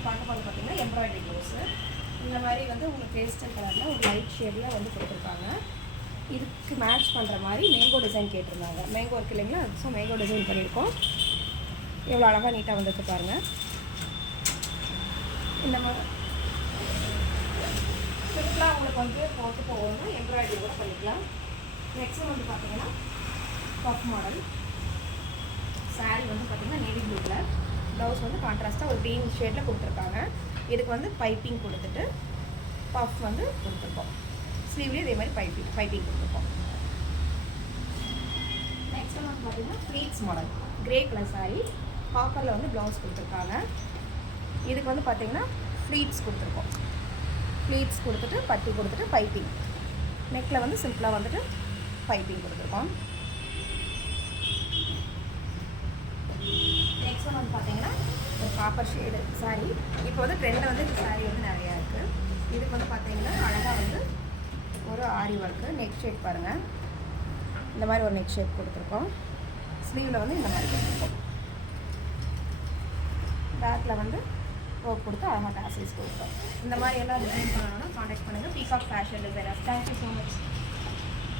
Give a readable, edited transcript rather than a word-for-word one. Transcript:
நம்ம பார்க்க போகிறது பார்த்தீங்கன்னா எம்ப்ராய்டரி ப்ளவுஸு. இந்த மாதிரி வந்து உங்களுக்கு பேஸ்டல் கலரில் ஒரு லைட் ஷேடில் வந்து கொடுத்துருக்காங்க. இதுக்கு மேட்ச் பண்ணுற மாதிரி மேங்கோ டிசைன் கேட்டிருந்தாங்க. மேங்கோ இருக்குது இல்லைங்களா, ஸோ மேங்கோ டிசைன் பண்ணியிருக்கோம். எவ்வளோ அழகாக நீட்டாக வந்துட்டு பாருங்கள். இந்த மாதிரி சிம்பிளாக உங்களுக்கு வந்து போட்டு போகணும், எம்ப்ராய்டரி கூட பண்ணிக்கலாம். நெக்ஸ்ட் வந்து பார்த்தீங்கன்னா பஃப் மாடல் சாரீ வந்து பார்த்தீங்கன்னா நேவி ப்ளூ கலர், ப்ளவுஸ் வந்து கான்ட்ராஸ்ட்டாக ஒரு க்ரீன் ஷேடில் கொடுத்துருக்காங்க. இதுக்கு வந்து பைப்பிங் கொடுத்துட்டு பஃப் வந்து கொடுத்துருக்கோம். ஸ்லீவ்லேயும் இதே மாதிரி பைப்பிங் கொடுத்துருக்கோம். நெக்ஸ்ட் வந்து பார்த்தீங்கன்னா pleats model grey colour sari, காப்பரில் வந்து ப்ளவுஸ் கொடுத்துருக்காங்க. இதுக்கு வந்து பார்த்தீங்கன்னா ஃப்ளீட்ஸ் கொடுத்துருக்கோம். ஃப்ளீட்ஸ் கொடுத்துட்டு பட்டி கொடுத்துட்டு பைப்பிங், நெக்கில் வந்து சிம்பிளாக வந்துட்டு பைப்பிங் கொடுத்துருக்கோம். நெக்ஸ்ட் ஒன்று வந்து பார்த்தீங்கன்னா ஒரு காப்பர் ஷேடு சாரீ. இப்போ வந்து ட்ரெண்டில் வந்து இந்த சாரீ வந்து நிறையா இருக்குது. இதுக்கு வந்து பார்த்தீங்கன்னா அழகாக வந்து ஒரு ஆரி ஒர்க்கு, நெக் ஷேப் பாருங்கள், இந்த மாதிரி ஒரு நெக் ஷேப் கொடுத்துருக்கோம். ஸ்லீவில் வந்து இந்த மாதிரி கொடுத்துருக்கோம். பேக்கில் வந்து ரோப் கொடுத்து அழகாக டாசல்ஸ் கொடுத்தோம். இந்த மாதிரி எல்லாம் டிசைன் பண்ணணும்னா காண்டாக்ட் பண்ணுங்கள் peacock fashion designers. Thank you so much.